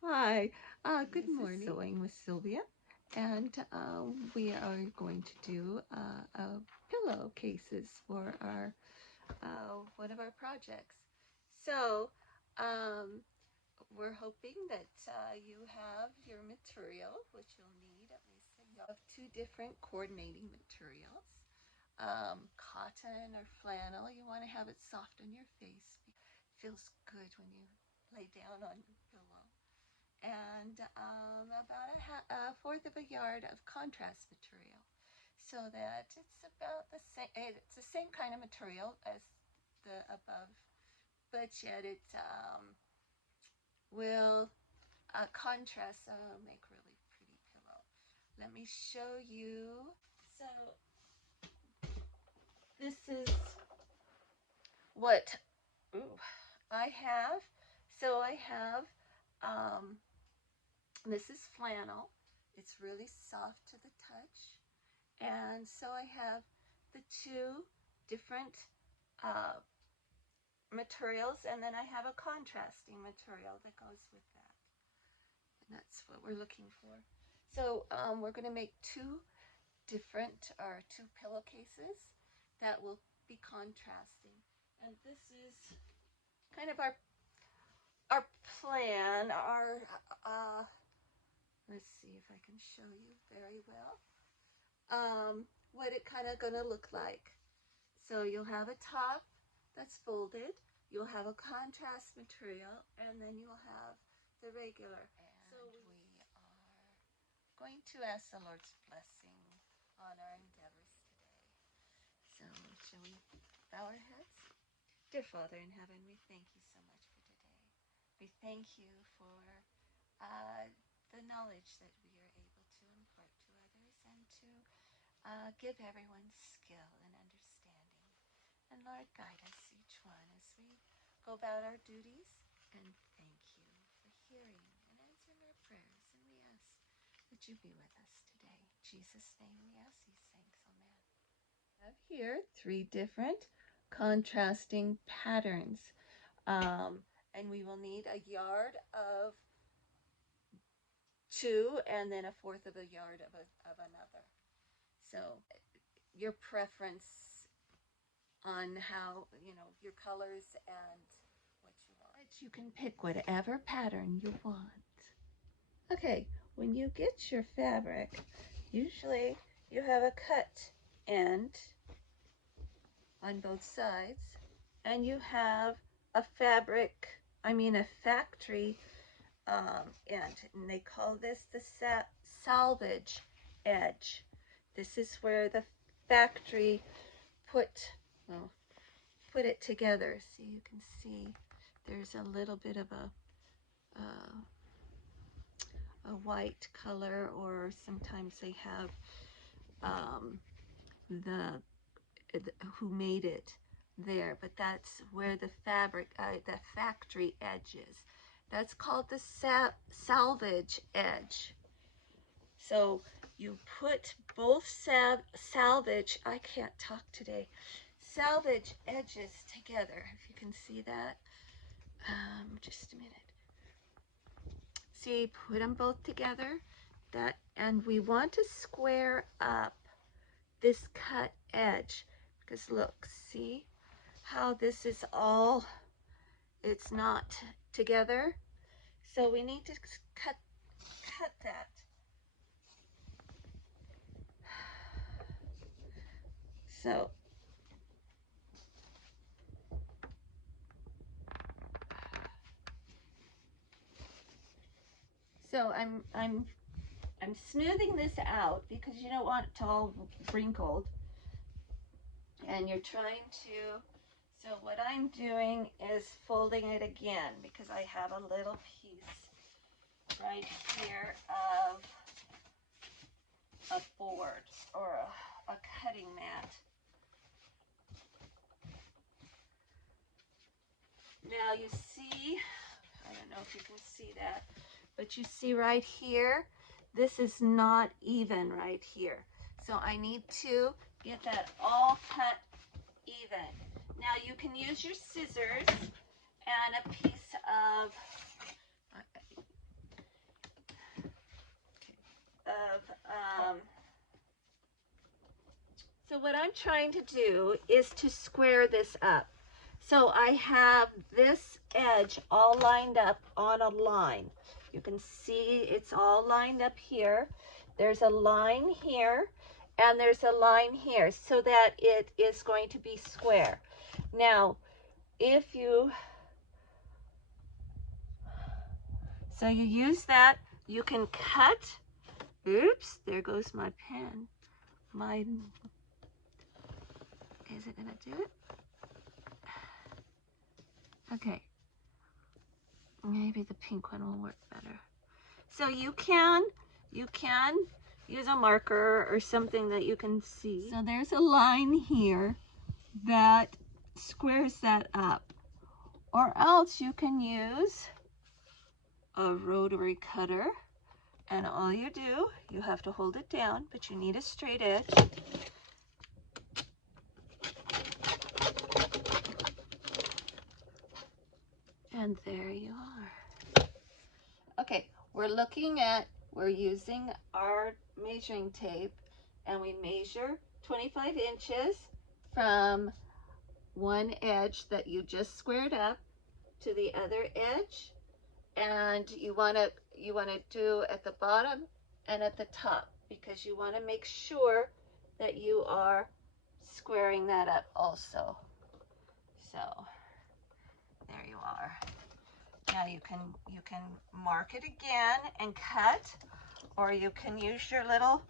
Hi, good morning. This is Sewing with Sylvia, and we are going to do pillowcases for our one of our projects. So we're hoping that you have your material, which you'll need at least. You'll have two different coordinating materials, cotton or flannel. You want to have it soft on your face. It feels good when you lay down on your pillow. And about a fourth of a yard of contrast material, so that it's about the same. It's the same kind of material as the above, but yet it will contrast, make really pretty pillow. Let me show you. So this is what I have. So I have this is flannel. It's really soft to the touch. And so I have the two different materials, and then I have a contrasting material that goes with that. And that's what we're looking for. So we're going to make two pillowcases that will be contrasting. And this is kind of our plan, let's see if I can show you very well, what it kind of going to look like. So you'll have a top that's folded, you'll have a contrast material, and then you'll have the regular. And so we are going to ask the Lord's blessing on our endeavors today. So shall we bow our heads? Dear Father in heaven, we thank you so much for today. We thank you for the knowledge that we are able to impart to others, and to give everyone skill and understanding. And Lord, guide us each one as we go about our duties. And thank you for hearing and answering our prayers. And we ask that you be with us today. In Jesus' name we ask these things. Amen. I have here three different contrasting patterns. And we will need a yard of two, and then a fourth of a yard of another. So your preference on how, your colors and what you want. You can pick whatever pattern you want. Okay, when you get your fabric, usually you have a cut end on both sides, and you have a factory end, and they call this the salvage edge. This is where the factory put it together. So you can see there's a little bit of a white color, or sometimes they have who made it there, but that's where the factory edge is. That's called the salvage edge. So you put both salvage edges together, if you can see that. Just a minute. See, put them both together. And we want to square up this cut edge, because look, see how this is all, it's not together. So we need to cut that. So I'm smoothing this out because you don't want it all wrinkled, and you're trying to. So what I'm doing is folding it again, because I have a little piece right here of a board or a cutting mat. Now you see, I don't know if you can see that, but you see right here, this is not even right here. So I need to get that all cut even. Now you can use your scissors and a piece of, so what I'm trying to do is to square this up. So I have this edge all lined up on a line. You can see it's all lined up here. There's a line here and there's a line here so that it is going to be square. Now, if you, so you use that, you can cut, oops, there goes my pen. Is it gonna do it? Okay, maybe the pink one will work better. So you can use a marker or something that you can see. So there's a line here that squares that up. Or else you can use a rotary cutter, and all you do, you have to hold it down, but you need a straight edge. And there you are. Okay, we're using our measuring tape, and we measure 25 inches from one edge that you just squared up to the other edge, and you want to do at the bottom and at the top, because you want to make sure that you are squaring that up also. So there you are. Now you can mark it again and cut, or you can use your little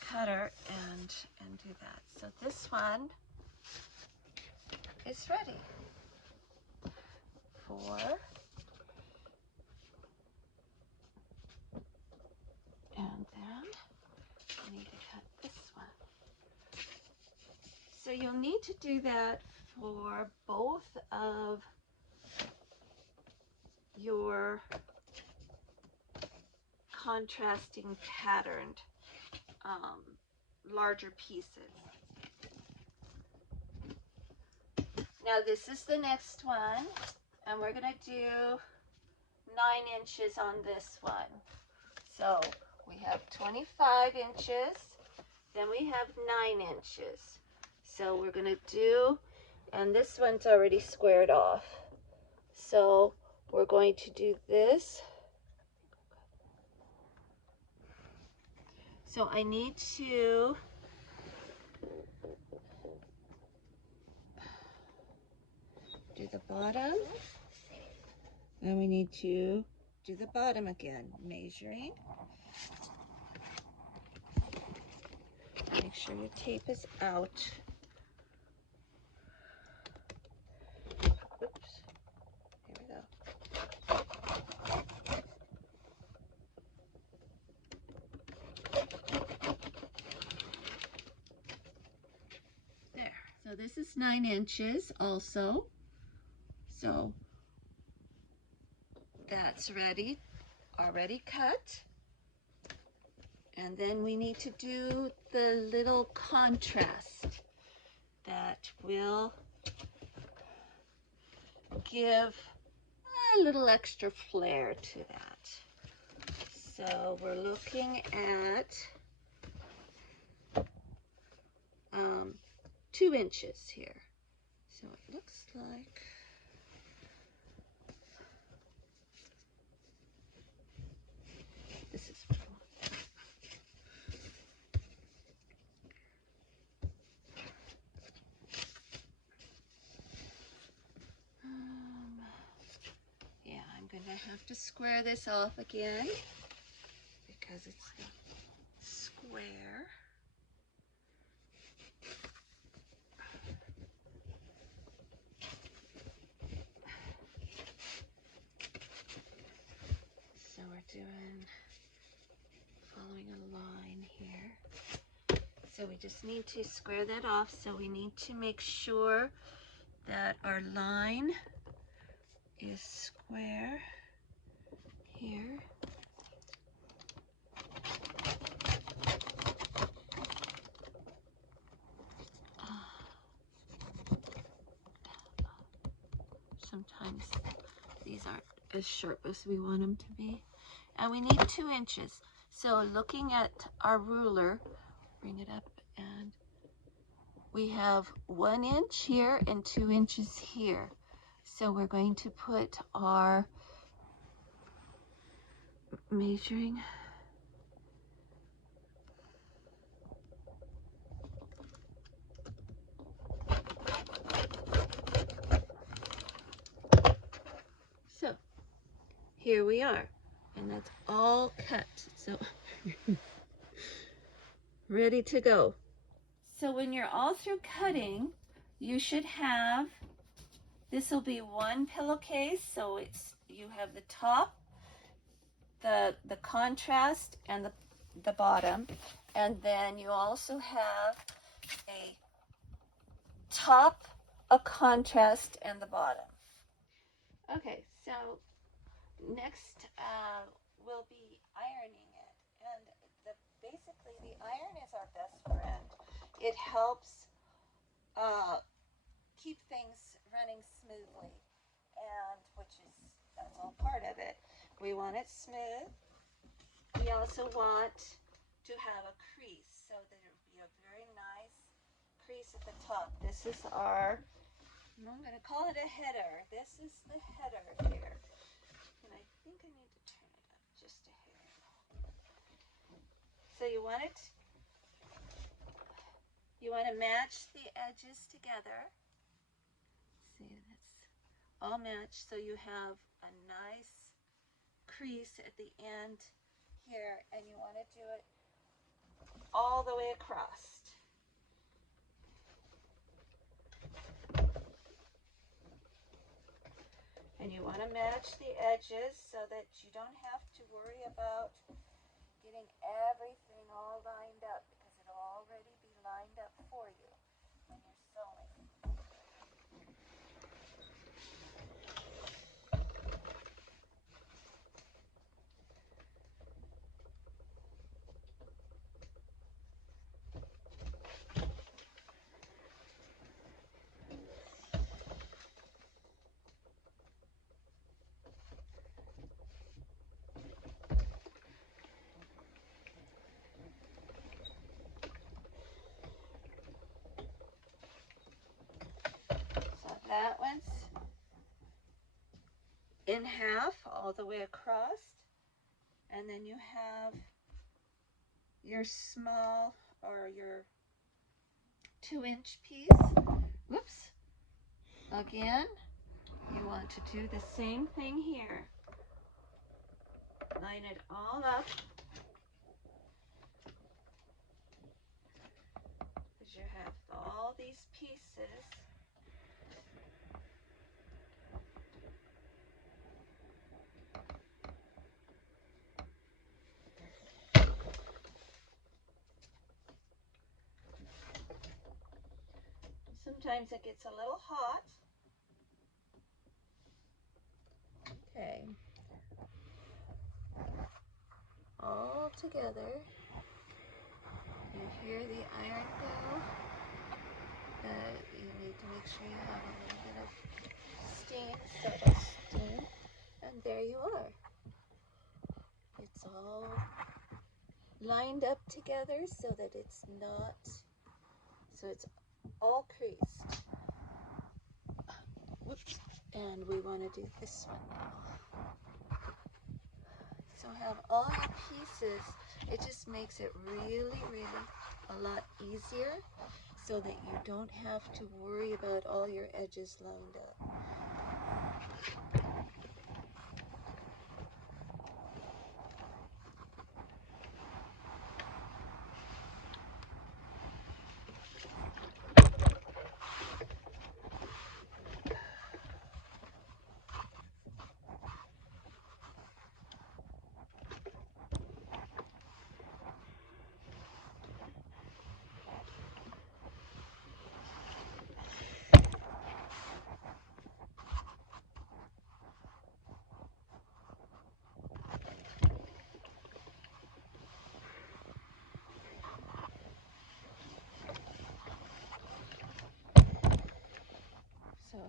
cutter and do that. So this one is ready for, and then I need to cut this one. So you'll need to do that for both of your contrasting patterned larger pieces. Now this is the next one, and we're going to do 9 inches on this one. So we have 25 inches, then we have 9 inches. So we're going to do, and this one's already squared off. So we're going to do this. So I need to do the bottom, and we need to do the bottom again, measuring. Make sure your tape is out. Oops, here we go. There, so this is 9 inches also. So that's ready, already cut. And then we need to do the little contrast that will give a little extra flair to that. So we're looking at 2 inches here. So it looks like this is yeah, I'm gonna have to square this off again because it's not square. So we're following a line here. So we just need to square that off. So we need to make sure that our line is square here. So sometimes these aren't as sharp as we want them to be. And we need 2 inches. So looking at our ruler, bring it up, and we have 1 inch here and 2 inches here. So we're going to put our measuring. So here we are, and that's all cut. So ready to go. So when you're all through cutting, you should have, this will be 1 pillowcase. So you have the top, the contrast, and the bottom, and then you also have a top, a contrast, and the bottom. Okay, so next we'll be ironing it, and basically the iron is our best friend. It helps keep things running smoothly, and that's all part of it. We want it smooth. We also want to have a crease, so that it would be a very nice crease at the top. This is our, I'm going to call it a header. This is the header here. And I think I need to turn it up just a hair. So you want to match the edges together. See, that's all matched, so you have a nice crease at the end here, and you want to do it all the way across. And you want to match the edges so that you don't have to worry about getting everything all lined up, because it'll already be lined up for you when you're sewing. That one's in half all the way across, and then you have your small, or your 2-inch piece. Whoops. Again, you want to do the same thing here. Line it all up, because you have all these pieces. Sometimes it gets a little hot. Okay. All together. You hear the iron go? You need to make sure you have a little bit of steam, so it'll steam. And there you are. It's all lined up together so that it's not, so it's all creased. Whoops. And we want to do this one now. So have all your pieces. It just makes it really, really a lot easier, so that you don't have to worry about all your edges lined up.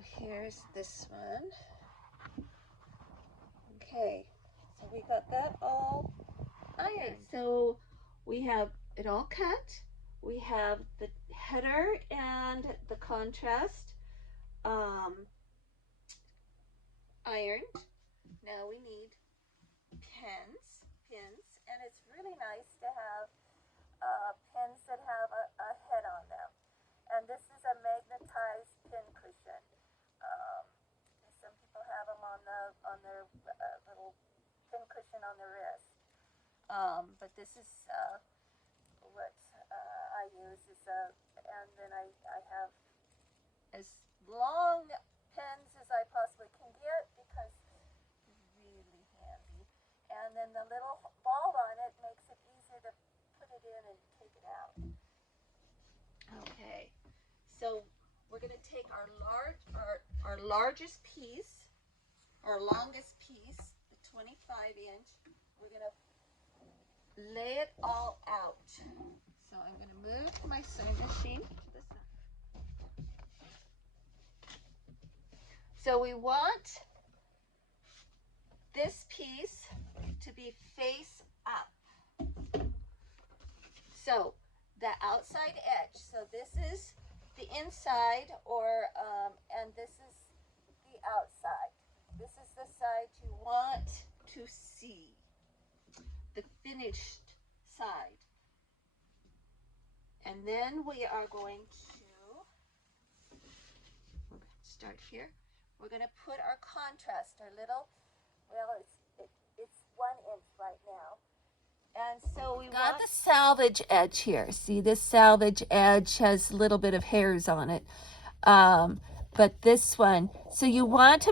here's this one. Okay, so we got that all ironed. So we have it all cut. We have the header and the contrast ironed. Now we need pins, and it's really nice to have pins that have a head on them. And this is a magnetized pin cushion. Um, some people have them on their little pin cushion on the wrist. But this is what I use and then I have as long pins as I possibly can get because it's really handy. And then the little ball on it makes it easier to put it in and take it out. Okay, so we're going to take our largest piece, our longest piece, the 25-inch. We're going to lay it all out. So I'm going to move my sewing machine to the side. So we want this piece to be face up. So the outside edge. So this is the inside, and this is the outside. This is the side you want to see, the finished side. And then we are going to start here. We're going to put our contrast, our little, well, it's 1 inch right now. And so we got the salvage edge here. See, this salvage edge has a little bit of hairs on it. But this one, so you want to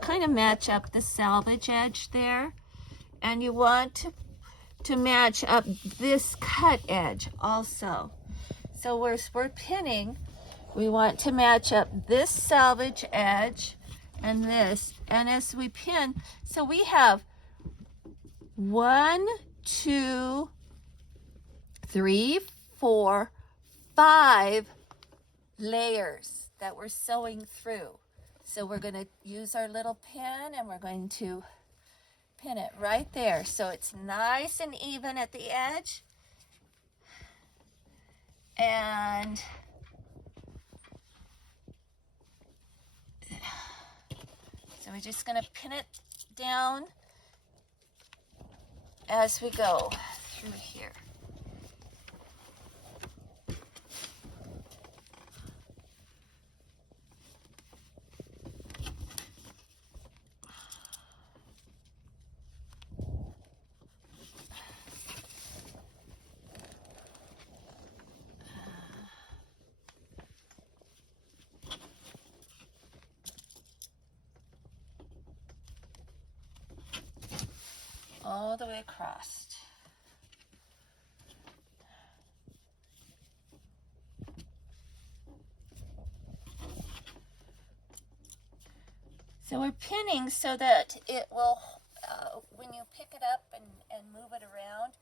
kind of match up the salvage edge there. And you want to match up this cut edge also. So we're pinning. We want to match up this salvage edge and this. And as we pin, so we have 1, 2, 3, 4, 5 layers that we're sewing through. So we're going to use our little pin and we're going to pin it right there. So it's nice and even at the edge. And so we're just going to pin it down as we go through here. All the way across. So we're pinning so that it will, when you pick it up and move it around,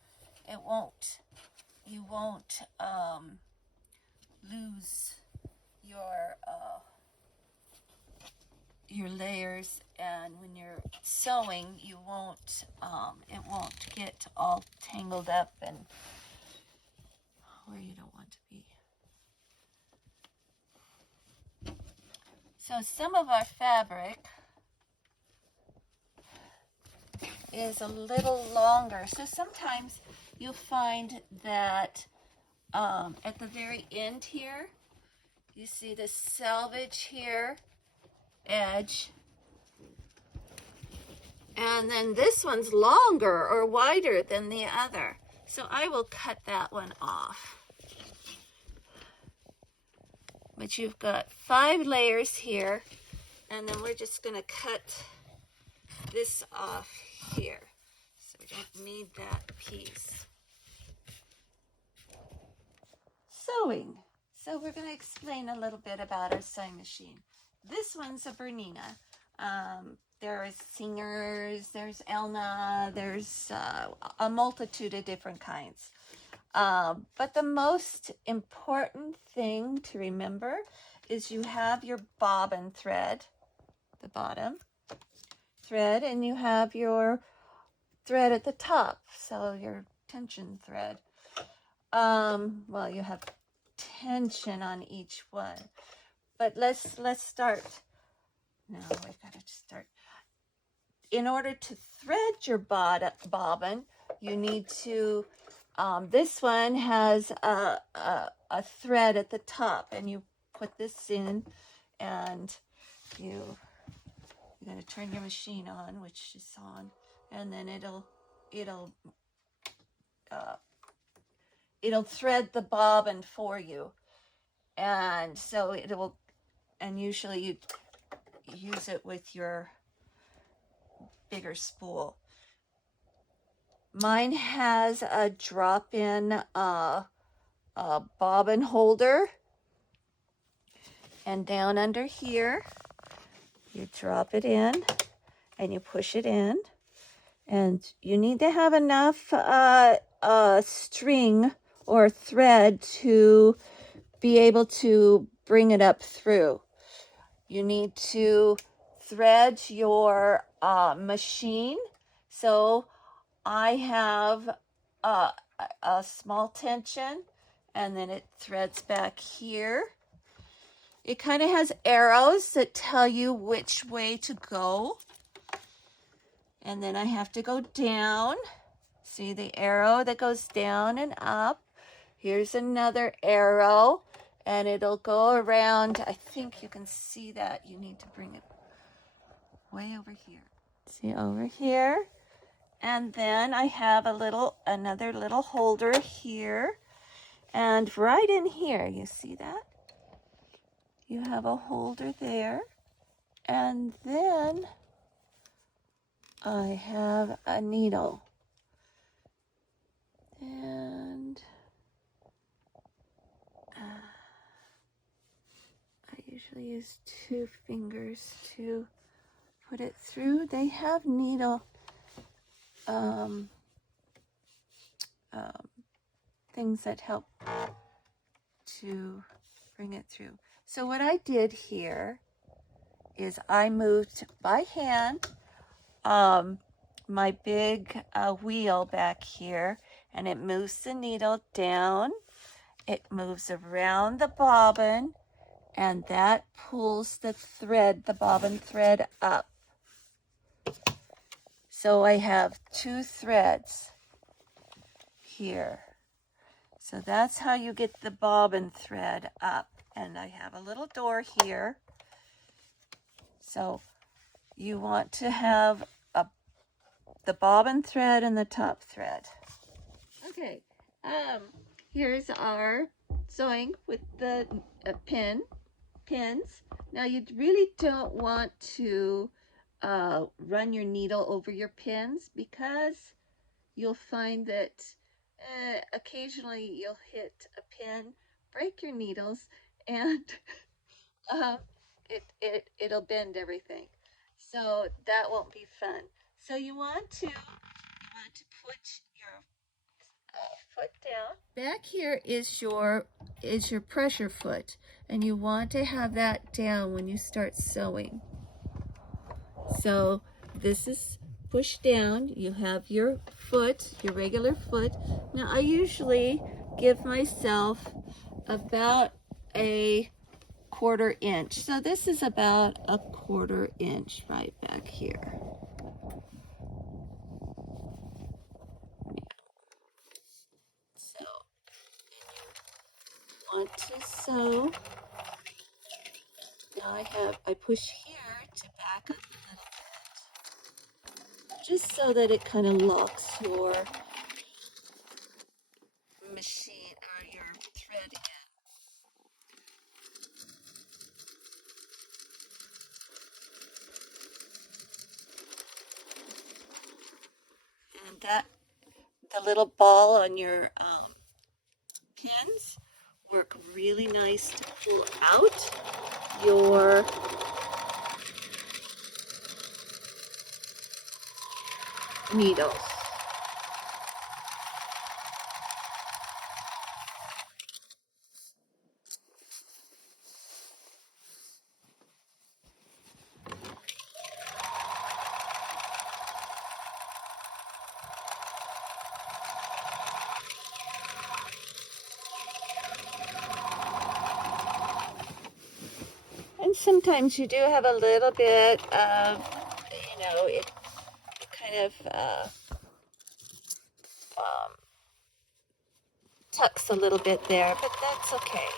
you won't lose your layers, and when you're sewing, it won't get all tangled up and where you don't want to be. So some of our fabric is a little longer. So sometimes you'll find that at the very end here, you see the salvage here edge. And then this one's longer or wider than the other. So I will cut that one off. But you've got 5 layers here, and then we're just going to cut this off here. So we don't need that piece. Sewing. So we're going to explain a little bit about our sewing machine. This one's a Bernina. There's Singers, there's Elna, there's a multitude of different kinds. But the most important thing to remember is you have your bobbin thread, the bottom thread, and you have your thread at the top, so your tension thread. Well, you have tension on each one, but let's start. Now we've got to start. In order to thread your bobbin, you need to, this one has a thread at the top, and you put this in, and you got to turn your machine on, which is on, and then it'll thread the bobbin for you, and so it will, and usually you use it with your bigger spool. Mine has a drop-in bobbin holder, and down under here you drop it in and you push it in, and you need to have enough string or thread to be able to bring it up through. You need to thread your machine. So I have a small tension, and then it threads back here. It kind of has arrows that tell you which way to go. And then I have to go down. See the arrow that goes down and up? Here's another arrow, and it'll go around. I think you can see that. You need to bring it way over here. See over here? And then I have another little holder here. And right in here, you see that? You have a holder there. And then I have a needle. And I usually use 2 fingers to put it through. They have needle things that help to bring it through. So what I did here is I moved by hand my big wheel back here, and it moves the needle down. It moves around the bobbin, and that pulls the thread, the bobbin thread up. So I have 2 threads here. So that's how you get the bobbin thread up. And I have a little door here. So you want to have the bobbin thread and the top thread. Okay, here's our sewing with the pins. Now you really don't want to run your needle over your pins, because you'll find that occasionally you'll hit a pin, break your needles, and it'll bend everything. So that won't be fun. So you want to put your foot down. Back here is your pressure foot, and you want to have that down when you start sewing. So this is pushed down. You have your foot, your regular foot. Now I usually give myself about a 1/4 inch. So this is about a 1/4 inch right back here. So you want to sew. Now I push here to back up a little bit, just so that it kind of locks your machine or your thread in. And that the little ball on your pins work really nice to pull out your needle. sometimes you do have a little bit of, it kind of tucks a little bit there, but that's okay.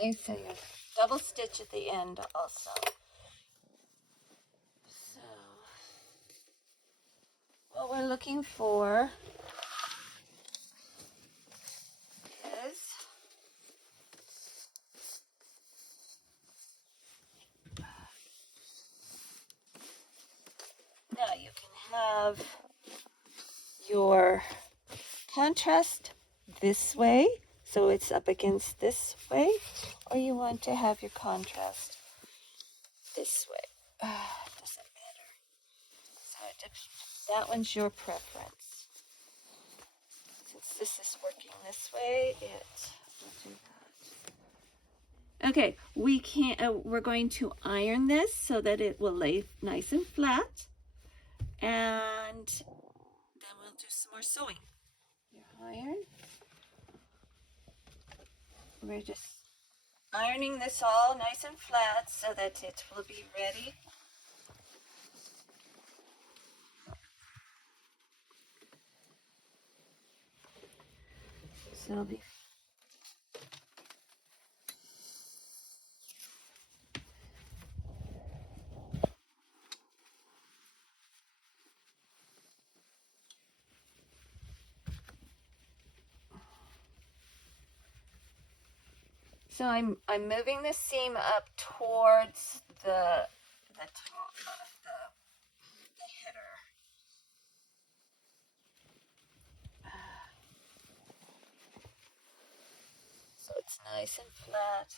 Okay, so you double stitch at the end also. So what we're looking for is now you can have your contrast this way, so it's up against this way, or you want to have your contrast this way. Doesn't matter. So that one's your preference. Since this is working this way, it will do that. Okay, we're going to iron this so that it will lay nice and flat, and then we'll do some more sewing. Your iron. We're just ironing this all nice and flat so that it will be ready. So it'll be so I'm moving the seam up towards the top of the header. So it's nice and flat.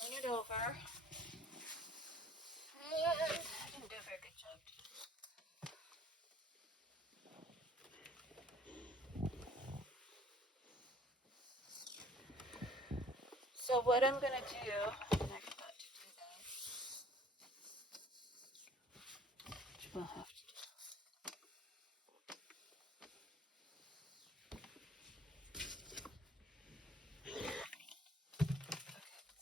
Turn it over. And I didn't do a very good job. So what I'm going to do, and I forgot to do that, which we'll have to do.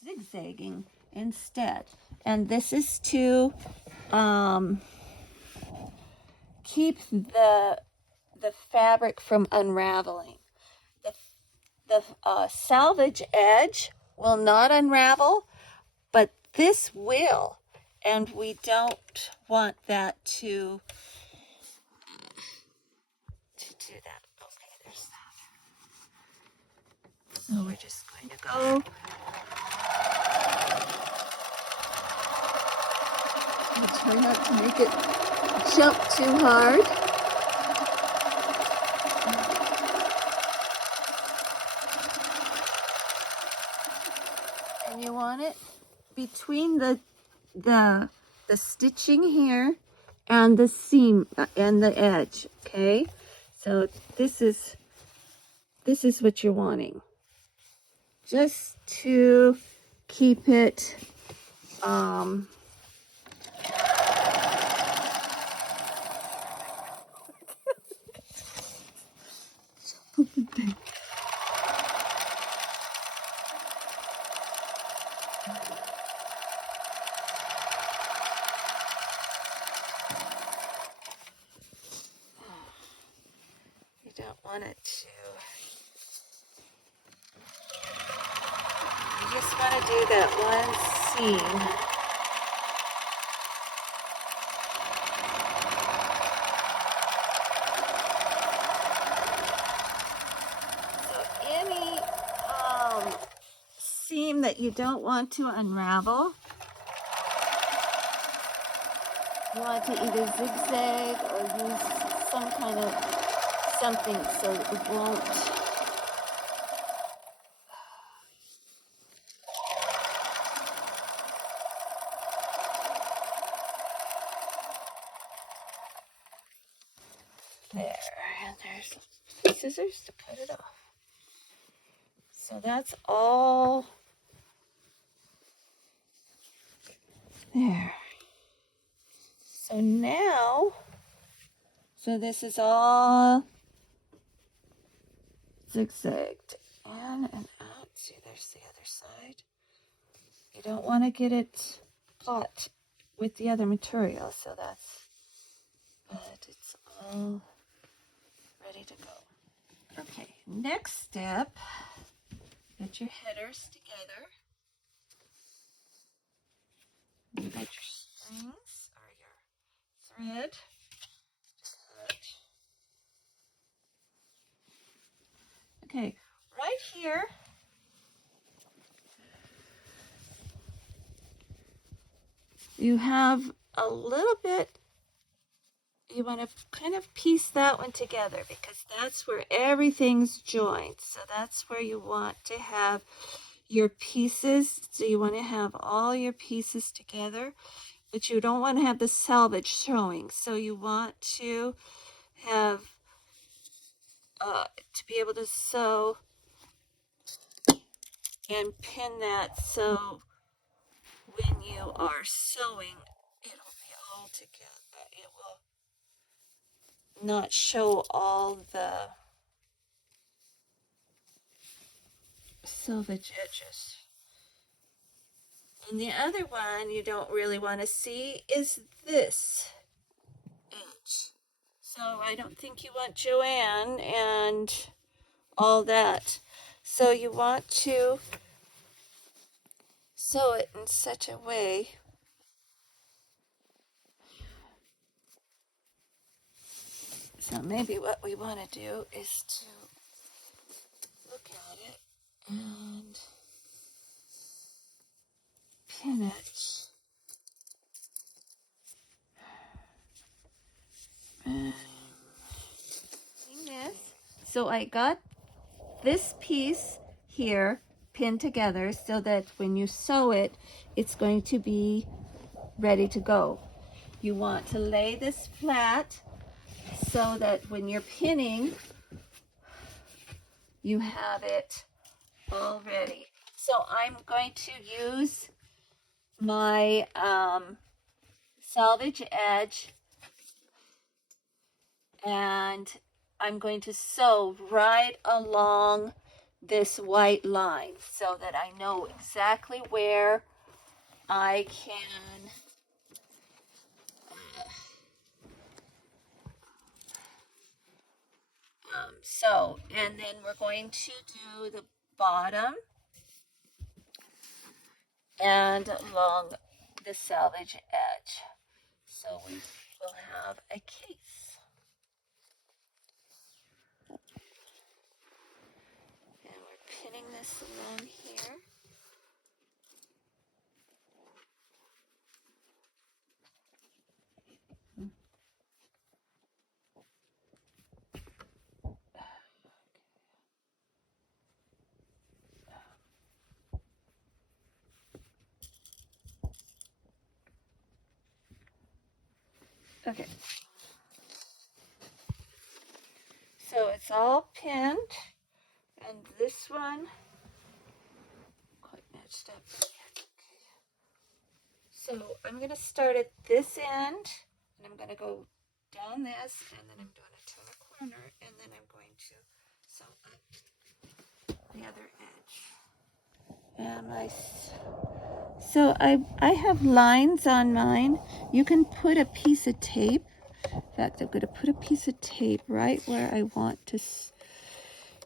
Zigzagging instead. And this is to keep the fabric from unraveling. The salvage edge will not unravel, but this will, and we don't want that to do that. Okay, there's that. So we're just going to go. I'll try not to make it jump too hard. between the stitching here and the seam and the edge. Okay, so this is what you're wanting, just to keep it you don't want it to, you just want to do that one seam. So any seam that you don't want to unravel, you want to either zigzag or use some kind of something so it won't there, and there's scissors to cut it off. So that's all there. So now, so this is all zigzagged in and out. See, there's the other side. You don't want to get it caught with the other material, so that's, but it's all ready to go. Okay, next step, get your headers together. You got your strings or your thread. Okay, right here, you have a little bit, you want to kind of piece that one together because that's where everything's joined. So that's where you want to have your pieces. So you want to have all your pieces together, but you don't want to have the selvage showing. So you want to have, to be able to sew and pin that, so when you are sewing, it'll be all together. It will not show all the selvage edges. And the other one you don't really want to see is this edge. So I don't think you want Joanne and all that. So you want to sew it in such a way so maybe what we want to do is to look at it and pin it. This. So I got this piece here pinned together so that when you sew it, it's going to be ready to go. You want to lay this flat so that when you're pinning, you have it all ready. So I'm going to use my salvage edge, and I'm going to sew right along this white line so that I know exactly where I can sew. And then we're going to do the bottom and along the salvage edge. So we will have a case. And we're pinning this along here. Okay. So it's all pinned, and this one quite matched up. Okay. So I'm going to start at this end, and I'm going to go down this, and then I'm going to turn a corner, and then I'm going to sew up the other edge. And so I have lines on mine. You can put a piece of tape. In fact, I'm going to put a piece of tape right where I want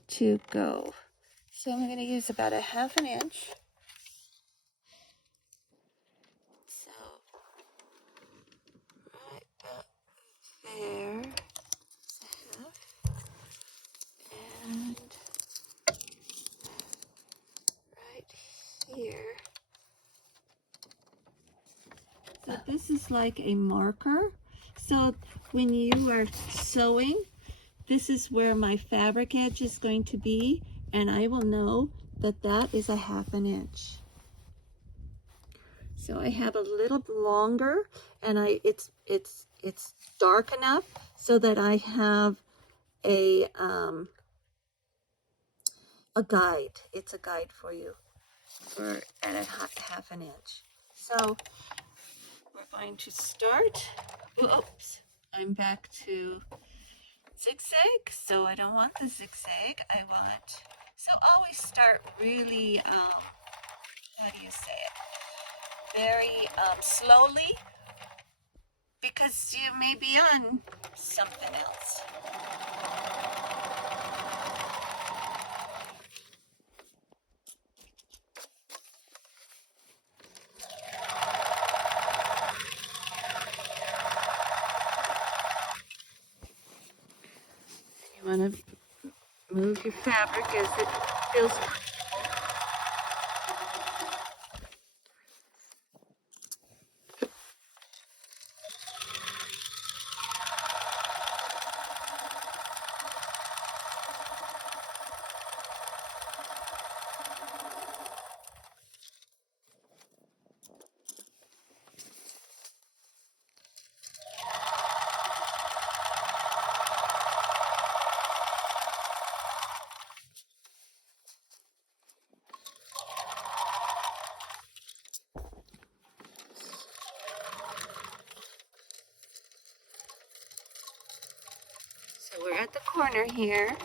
to go. So I'm going to use about a 1/2 inch. So right up there, and right here. So this is like a marker. So when you are sewing, this is where my fabric edge is going to be, and I will know that that is a 1/2 inch. So I have a little longer, and it's dark enough so that I have a guide. It's a guide for you for at a 1/2 inch. So we're going to start. Oops, I'm back to zigzag. So I don't want the zigzag. I want. So always start really. How do you say it? Very slowly, because you may be on something else. You want to move your fabric as it feels. So we're at the corner here.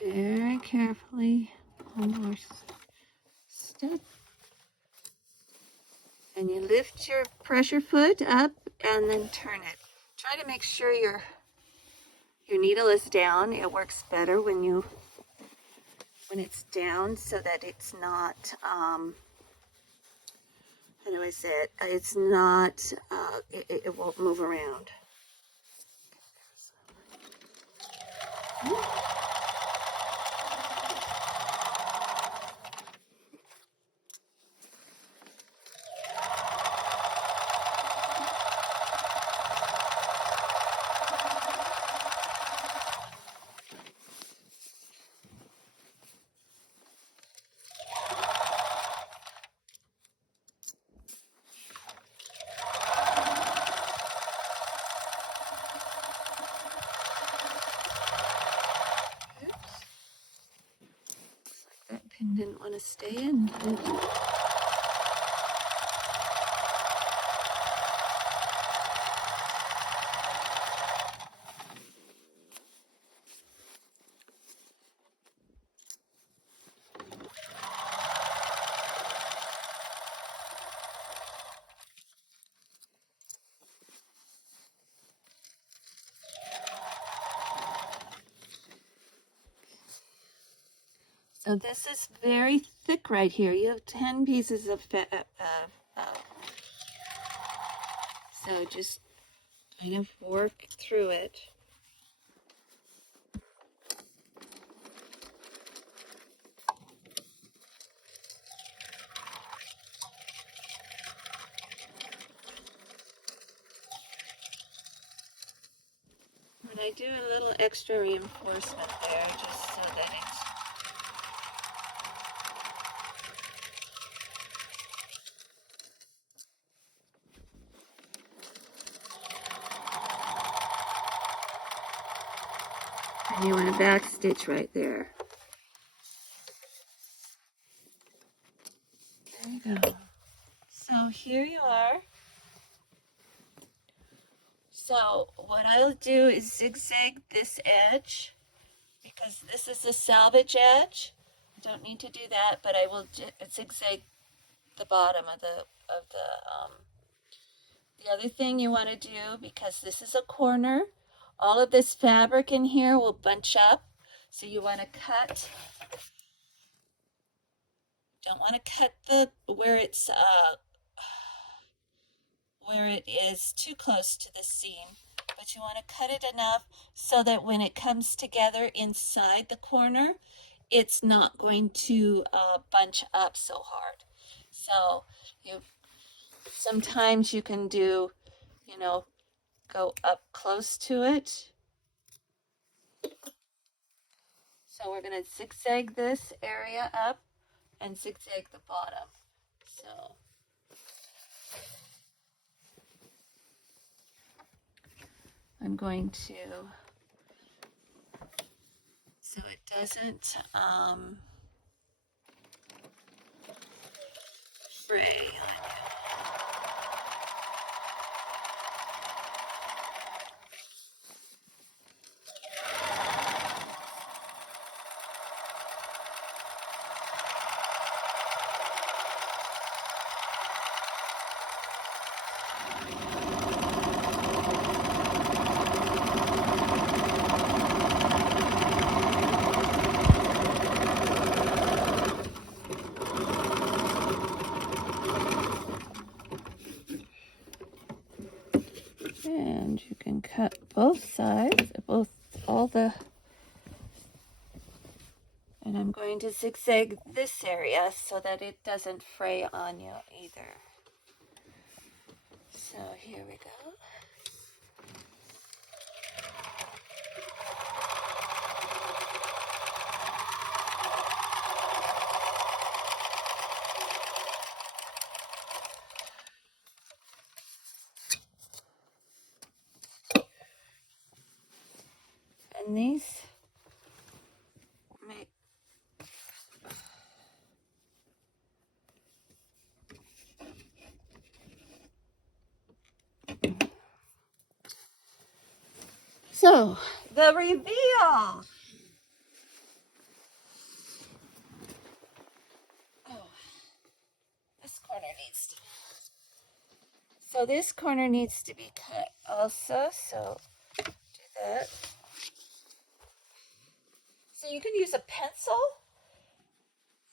Very carefully, one more step. And you lift your pressure foot up and then turn it. Try to make sure your needle is down. It works better when it's down, so that it's not how do I say it? It's not it won't move around. That pin didn't want to stay in. So this is very thick right here. You have 10 pieces of so just kind of work through it. And I do a little extra reinforcement there just so that it's And you want to back stitch right there. There you go. So here you are. So what I'll do is zigzag this edge because this is the salvage edge. I don't need to do that, but I will zigzag the bottom of the the other thing you want to do, because this is a corner, all of this fabric in here will bunch up. So you want to cut, don't want to cut the where it is too close to the seam, but you want to cut it enough so that when it comes together inside the corner, it's not going to bunch up so hard. So sometimes you can do, go up close to it. So we're going to zigzag this area up and zigzag the bottom. So I'm going to, so it doesn't fray. And you can cut both sides, and I'm going to zigzag this area so that it doesn't fray on you either. So here we go. And these make so the reveal. Oh, this corner needs to. So this corner needs to be cut also. So do that. So you can use a pencil.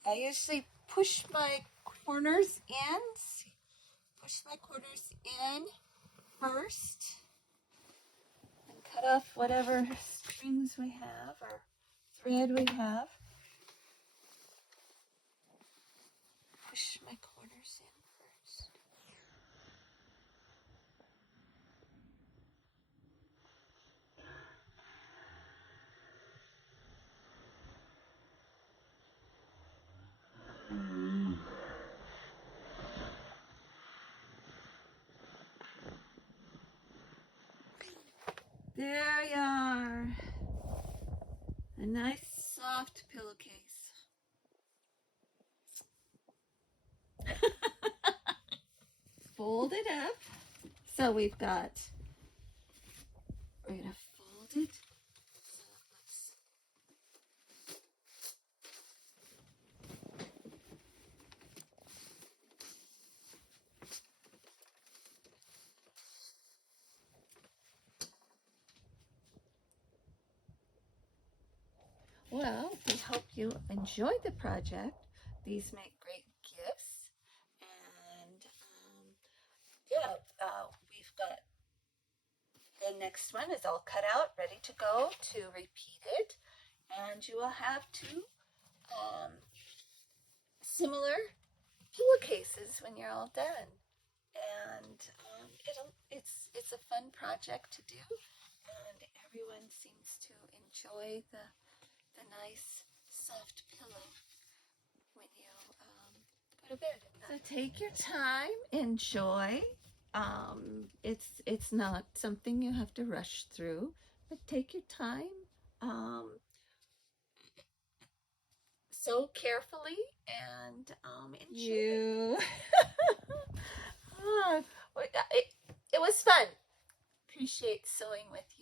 I usually push my corners in. Push my corners in first. And cut off whatever strings we have or thread we have. Push my corners in first. There you are. A nice soft pillowcase. Fold it up. So we're going to fold it. Well, we hope you enjoyed the project. These make great gifts. And we've got the next one is all cut out, ready to go to repeat it. And you will have two similar pillowcases when you're all done. And it's a fun project to do. And everyone seems to enjoy the nice soft pillow when you go to bed. So take your time, enjoy. It's not something you have to rush through, but take your time, sew carefully and enjoy. You. It was fun. Appreciate sewing with you.